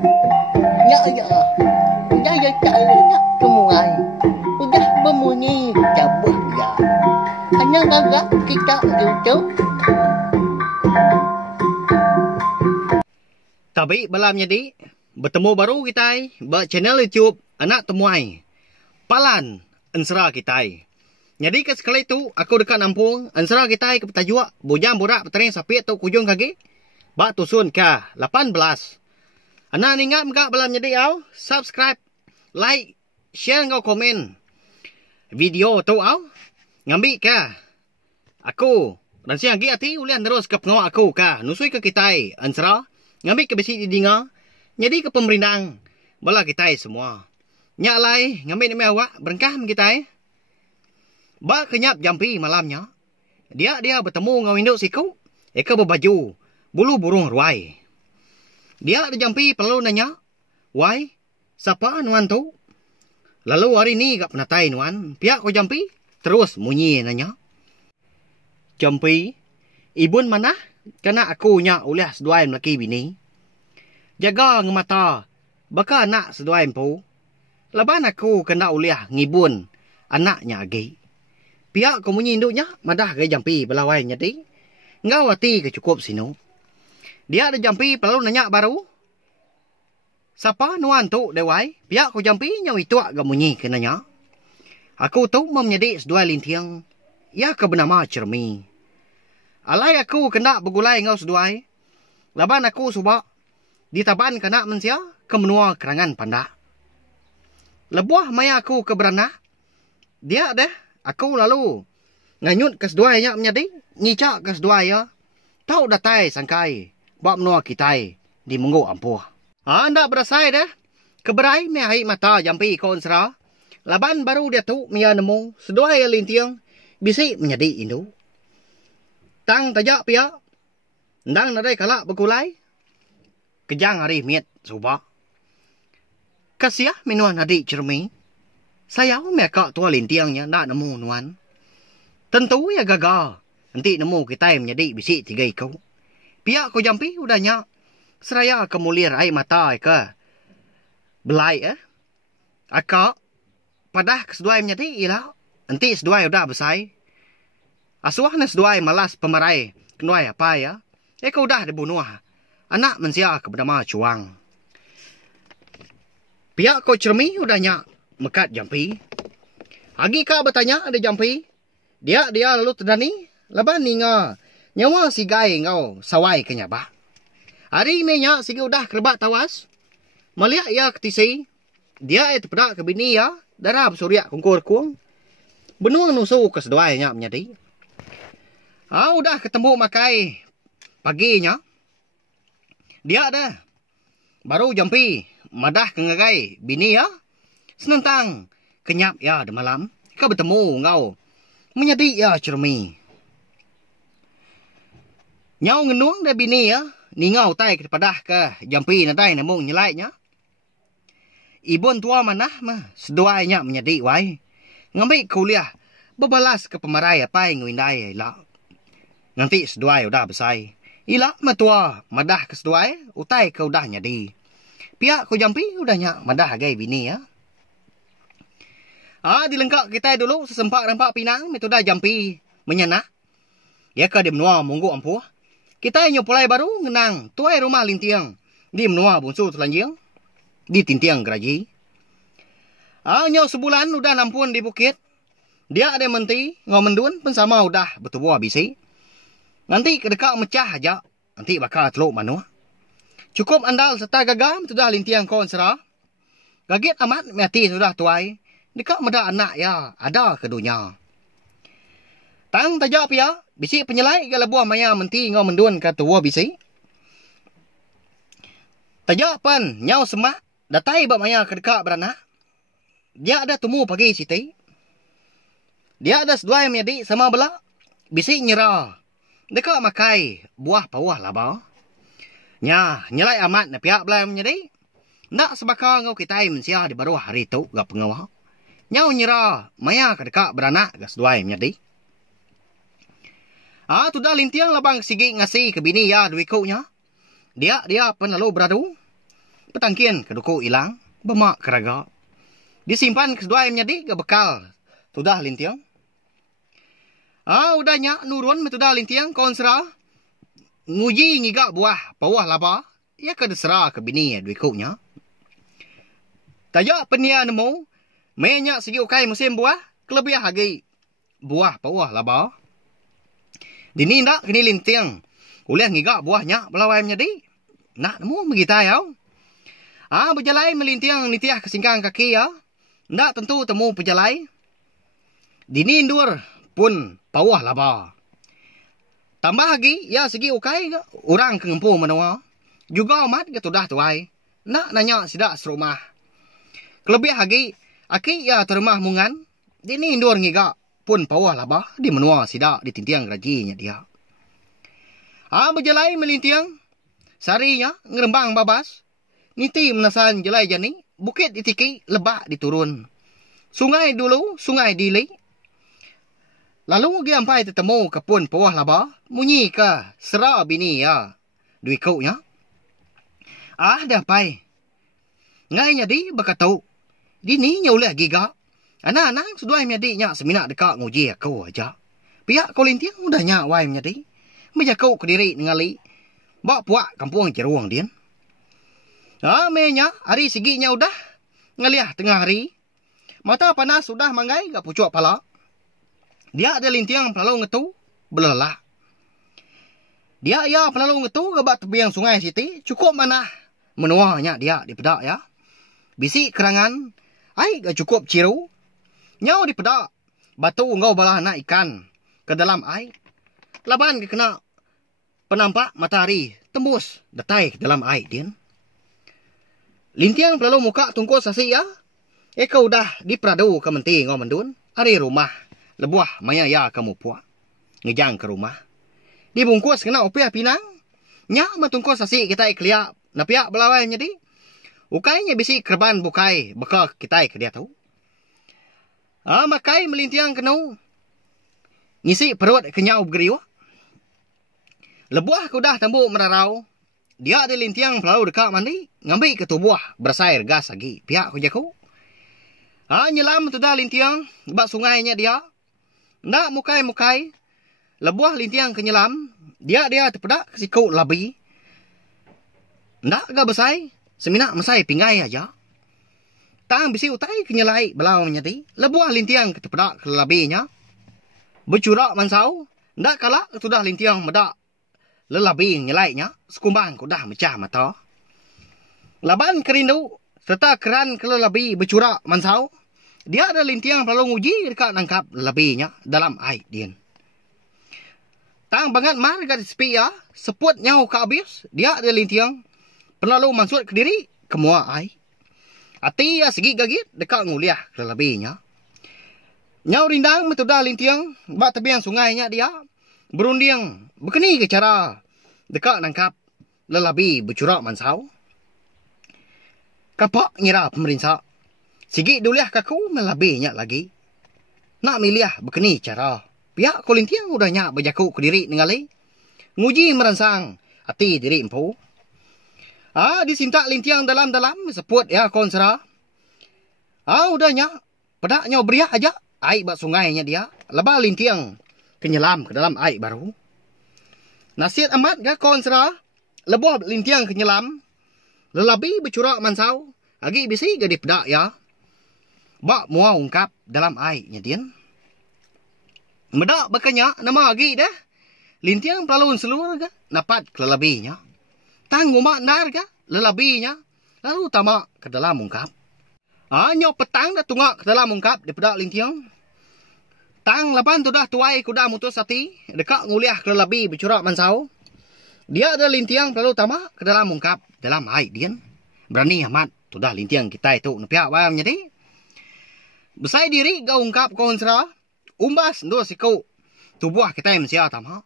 Ya, ya. Udah ya caranya semua. Udah berbunyi cabut ya. Hanya gagak kita YouTube. Tapi malam jadi bertemu baru kita channel YouTube anak temuai Palan Ansara kita. Jadi ke sekali tu aku dekat Nampung Ansara kita ke petajua bujang borak petering sapi tu kujung kaki bak tusun ke 18. Anak ingat maka malam jadi au subscribe, like, share ngau komen video tu au ngambil ke aku dan siang lagi hati ulian terus ke pengawal aku ke nusui ke kita Ansara ngambil ke besi didinga jadi ke pemerintah bala kita semua nyak lai ngambil ni awak berengkah kita ba kenyap jampi malamnya dia bertemu ngau induk siku eka berbaju bulu burung ruai dia ada jampi perlu nanya wai siapa nuan tu lalu hari ni gak pernah tai nuan pihak ko jampi terus munyi nanya jampi ibun mana kena aku nya ulah seduai laki bini jaga ngemata baka anak seduai empu laban aku kena ulah ngibun anaknya agi pihak ko munyi induknya madah ke jampi belawai nyati ngau hati ke cukup sinu dia ada jampi perlu nanya baru siapa nuan tu dewai pihak ko jampi nyau itu gak munyi ke nanya aku tu mau menjadi seduai lintiang ya ke bernama Cermi alai aku kena bergulai ngau seduai laban aku subak ditaban kena mensia ke menua kerangan pandak lebuah maya aku ke beranah dia deh aku lalu nganyut ke seduai nya menjadi ngicak ke seduai ya tau datai sangkai bak menua kitai di menggu ampuh anda berasai deh keberai me hai mata jampi konsra laban baru dia tu mia nemu seduai lintiang bisi menjadi indu tang tajak pia ndang nadai kala bergulai kejang hari miet subak kasiah minuan adik Cermi saya mereka tua lintiangnya nak nemu nuan tentu ya gagal nanti nemu kita menjadi bisi tiga ikau pihak ko jampi udahnya seraya kemulir air mata ke belai akak padah keseduai menjadi ialah nanti seduai udah besai asuah na seduai malas pemarai kenuai apa ya kau udah dibunuh anak mensia ke bernama Cuang pihak ko Cermi udahnya mekat jampi agi ka bertanya ada jampi dia lalu terdani laban ninga nyawa si gai ngau sawai kenyabah hari menya si udah kerbat tawas melihat ya ketisi dia itu pedak ke bini ya darab surya kungkur kuang benuang nusu ke seduai nya menjadi udah ketemu makai paginya dia ada baru jampi madah ke ngagai bini ya senentang kenyap ya di malam ke bertemu ngau menjadi ya Cermi nyau ngenuang dah bini ya ni ngau tai kepada ke jampi nadai namung nyelainya ibun tua manah mah seduainya menjadi wai ngambil kuliah berbalas ke pemarai apa yang ngwindai lah nanti seduai udah besai ila matua madah ke seduai utai ke udah nyadi pihak ko jampi udahnya madah gai bini ya dilengkap kita dulu sesempak rempak pinang metoda jampi menyenah ya ke di menua munggu ampuh kita nyopulai baru ngenang tuai rumah lintiang di menua bunsu telanjang di tintiang geraji nyau sebulan udah nampun di bukit dia ada menti ngomendun pun sama udah bertubuh bisi nanti kedekak mecah aja nanti bakal teluk manua cukup andal serta gagam sudah lintiang konsera gagit amat mati sudah tuai dekat meda anak ya ada ke dunia tang tajak pia bisi penyelai gala buah maya menti ngau mendun ke tua bisi tajak pan nyau semak datai bak maya ke dekat beranak dia ada temu pagi siti dia ada seduai menjadi sama bela bisi nyerah dekat makai buah pawah laba nya nyelai amat na pihak belah menjadi nak sebaka ngau kita mensia di baru hari tu gak pengawal nyau nyerah maya ke dekat beranak gak seduai menjadi tu dah lintiang labang sigi ngasih ke bini ya duit kunya dia pun lalu beradu petangkian keduku hilang, bemak keraga. Disimpan kedua menjadi ke bekal. Sudah lintiang. Udahnya nurun metudah lintiang konsra. Nguji ngiga buah bawah laba. Ya ke desera ke bini duikunya. Tajak penia nemu. Mainyak segi ukai musim buah. Kelebih hagi buah bawah laba. Dini ndak kini lintiang. Uliah ngiga buahnya belawai menjadi. Nak nemu begitu ya. Berjalai melintiang nitiah kesingkang kaki ya. Ndak tentu temu pejalai. Dini indur pun bawah laba. Tambah lagi ya segi ukai ke orang kengempu menua. Juga amat ke tudah tuai. Nak nanya sidak serumah. Kelebih lagi aki ya termah mungan. Dini indur ngiga pun bawah laba di menua sidak di tintiang gajinya dia. Berjalai melintiang. Sarinya ngerembang babas. Niti menasan jelai jani. Bukit ditiki lebak diturun. Sungai dulu, sungai dili. Lalu dia sampai tetemu kepun bawah laba. Munyi ke sera bini ya. Dui kau ya. Dah pai. Ngai nyadi bakatau. Dini nyaulah giga. Anak-anak sudah nyadi nyak seminak dekat nguji aku aja. Pihak kau lintiang udah nyak wai nyadi. Meja kau kediri ningali. Bak puak kampung ceruang dia. Menya hari seginya udah. Ngeliah tengah hari. Mata panas sudah manggai gak pucuk pala. Dia ada lintiang pelalu ngetu belelah. Dia ya pelalu ngetu gabak tebiang sungai siti cukup mana menuanya dia di pedak ya. Bisi kerangan ai gak cukup ciru. Nyau di pedak batu ngau balah nak ikan ke dalam ai. Laban kena penampak matahari tembus detai ke dalam ai din. Lintiang pelalu muka tungkul sasi ya. Kau dah diperadu ke menti ngau mendun. Hari rumah. Lebuah maya ya kamu puak. Ngejang ke rumah. Dibungkus kena upiah pinang. Nya matungkus sasi kita ikliak. Napiak belawai jadi. Ukainya bisi kerban bukai. Bekal kita ke dia tahu. Makai melintiang kenu. Ngisi perut kenyau bergeriwa. Lebuah kudah tembuk merarau. Dia ada lintiang pelalu dekat mandi. Ngambil ke tubuh bersair gas lagi. Pihak kujaku. Nyelam tu dah lintiang. Bak sungainya dia. Ndak mukai-mukai. Lebuah lintiang kenyelam. Dia terpedak kesikau labi. Ndak gak besai. Seminak mesai pingai aja. Tang bisi utai kenyelai belau menyati. Lebuah lintiang terpedak ke labinya. Bercurak mansau. Ndak kalah tu dah lintiang medak. Lelabi nyelainya. Sekumbang kudah mecah mata. Laban kerindu. Serta keran ke lelabi bercurak mansau. Dia ada lintiang pelalu nguji dekat nangkap lelabinya dalam air din. Tang bangat mar dekat sepi ya. Seput nyau ke habis. Dia ada lintiang pelalu masuk ke diri ke mua air. Hati ya segi gagit dekat nguliah ke lelabinya. Nyau rindang metudah lintiang. Bak tebiang sungainya dia. Berunding. Bekeni ke cara dekat nangkap lelabi bercurak mansau. Kapak ngira pemerintah. Sigi duliah kaku melabihnya lagi. Nak miliah bekeni cara. Pihak kulintiang udah nyak berjaku ke diri ningali. Nguji merangsang hati diri empu. Disintak lintiang dalam-dalam seput ya konsera. Udah nyak. Pedaknya beriak aja. Air bak sungainya dia. Lebah lintiang kenyelam ke dalam air baru. Nasihat amat gak konsera. Lebuah lintiang kenyelam. Lelabi bercurak mansau. Agi bisi gak dipedak ya. Bak mua ungkap dalam airnya din. Medak bakanya nama agi dah. Lintiang pelalun seluruh ga. Napat ke lelabinya. Tangguh mak nar ga. Lelabinya. Lalu tamak ke dalam ungkap. Nyok petang dah tunggak ke dalam ungkap. Dipedak lintiang. Tang lapan tu dah tuai kuda mutus hati. Dekat nguliah ke lelabi bercurak mansau. Dia ada lintiang pelalu tamak ke dalam ungkap. Dalam air din. Berani amat. Tu dah lintiang kita itu. Nepiak bayam jadi. Besai diri gak ungkap konsera. Umbas ndo sikau. Tubuh kita yang siya tamha.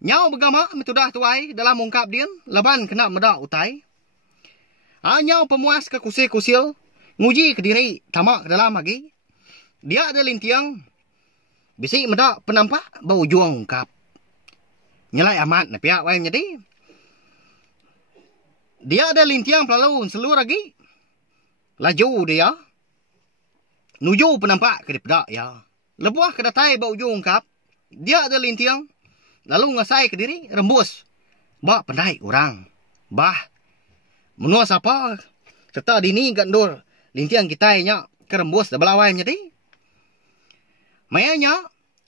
Nyau bergama metudah tuai dalam ungkap dia. Laban kena medak utai. Nyau pemuas ke kusil-kusil. Nguji ke diri tamak dalam lagi. Dia ada lintiang. Bisi medak penampak bau juang ungkap. Nyelai amat na pihak wayam jadi. dia ada lintiang pelalu seluruh lagi. Laju dia. Nuju penampak ke depan ya. Lebuah ke datai bau ujung kap. Dia ada lintiang. Lalu ngasai ke diri rembus. Bah pandai orang. Bah. Menua siapa? Serta dini gandur. Lintiang kita nya kerembus dah belawai jadi. Mayanya.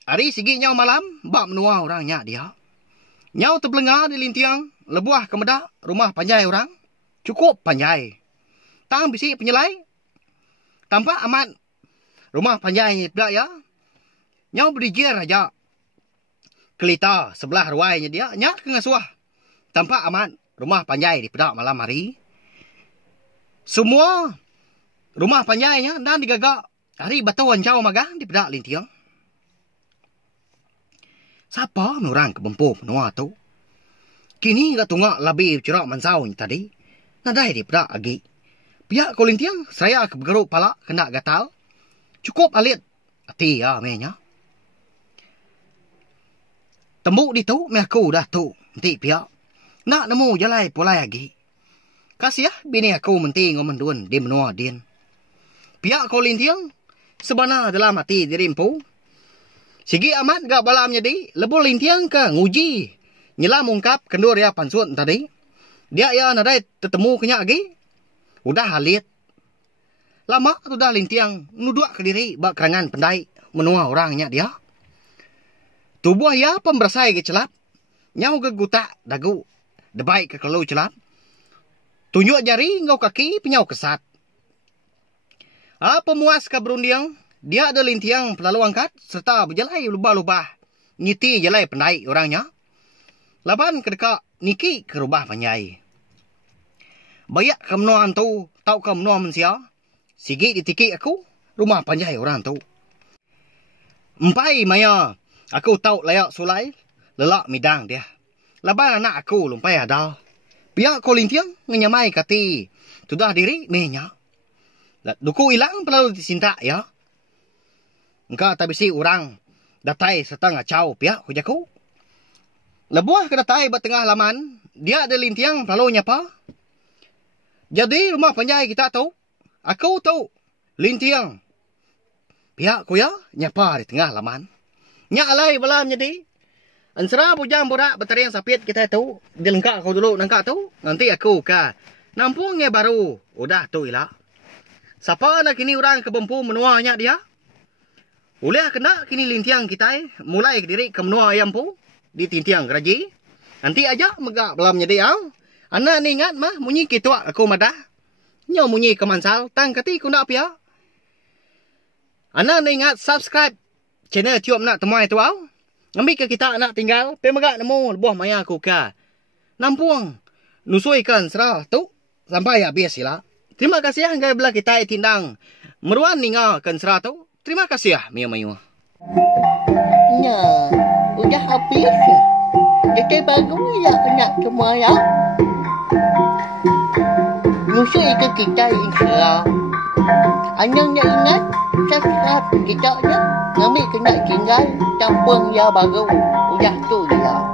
Hari sigi nyau malam. Bah menua orangnya dia. Nyau terbelengah di lintiang. Lebuah kemedak rumah panjai orang. Cukup panjai. Tang bisi penyelai. Tampak aman. Rumah panjai ni pula ya. Nyau berjir aja. Kelita sebelah ruainya dia. Nyak ke ngasuah. Tampak aman. Rumah panjai di pedak malam hari. Semua rumah panjainya dan digagak. Hari batuan jauh magang di pedak lintiang. Siapa orang kebempuh menua tu? Kini gak tunggak labih cerak mansau ni tadi. Nadai di pedak lagi. Pihak kolintiang, saya kebergeruk pala kena gatal. Cukup alit. Hati ya mehnya. Tembuk di tu, meh aku dah tu. Nanti pihak. Nak nemu jalai pulai lagi. Kasih ya, bini aku menti ngomendun di menua din. Pihak kolintiang, sebenar dalam hati dirimpu. Sigi amat gak balam jadi, lebul lintiang ke nguji. Nyelam ungkap kendur ya pansun tadi. Dia ya nadai tetemu kenyak lagi. Udah halit. Lama tu dah lintiang nuduk ke diri bak kerangan pendai menua orangnya dia. Tubuh ya pembersai ke celap. Nyau ke gutak dagu. Debai ke kalau celap. Tunjuk jari ngau kaki penyau kesat. Pemuas ke berundiang. Dia ada lintiang pelalu angkat serta berjalai lubah-lubah. Nyiti jalai pendai orangnya. Laban kedekak niki ke rubah panjai. Bayak ke menuan tu, tau ke menua mensia. Sigi ditiki aku, rumah panjai orang tu. Empai maya, aku tau layak sulai, lelak midang dia. Laban anak aku lumpai ada. Pihak kolintiang ngenyamai kati. Sudah diri mehnya. Duku hilang pelalu disinta ya. Engkau tak bisi orang. Datai serta ngacau pihak hujaku. Lebuah ke datai bertengah laman. Dia ada lintiang pelalu nyapa. Jadi rumah panjai kita tahu. Aku tahu. Lintiang. Pihak ku ya nyapa di tengah laman. Nyak alai balam jadi. Ansara bujang borak bertarian sapit kita tahu. Dia lengkak aku dulu nangkak tahu. Nanti aku ke nampungnya baru. Udah tu ilah. Siapa nak kini orang kebempu menuanya dia? Boleh kena kini lintiang kita mulai diri ke menua ayam pu di tintiang geraji. Nanti aja megak belam jadi au. Ana ni ingat mah munyi kitua aku madah. Nyo munyi ke mansal tang kati ku nak pia. Ana ni ingat subscribe channel YouTube nak temui tu au. Ambil ke kita nak tinggal pe megak nemu buah maya aku ka. Nampung nusuikan serah tu sampai habis sila. Terima kasih ya hingga bila kita tindang meruan ninga kan serah tu. Terima kasih ya Miu-Miu. Ya, udah habis. Jadi baru ya kena semua ya. Nusuk ke kita insya. Hanya ingat subscribe kita ya. Kami kena tinggal campur ya baru. Udah tu ya.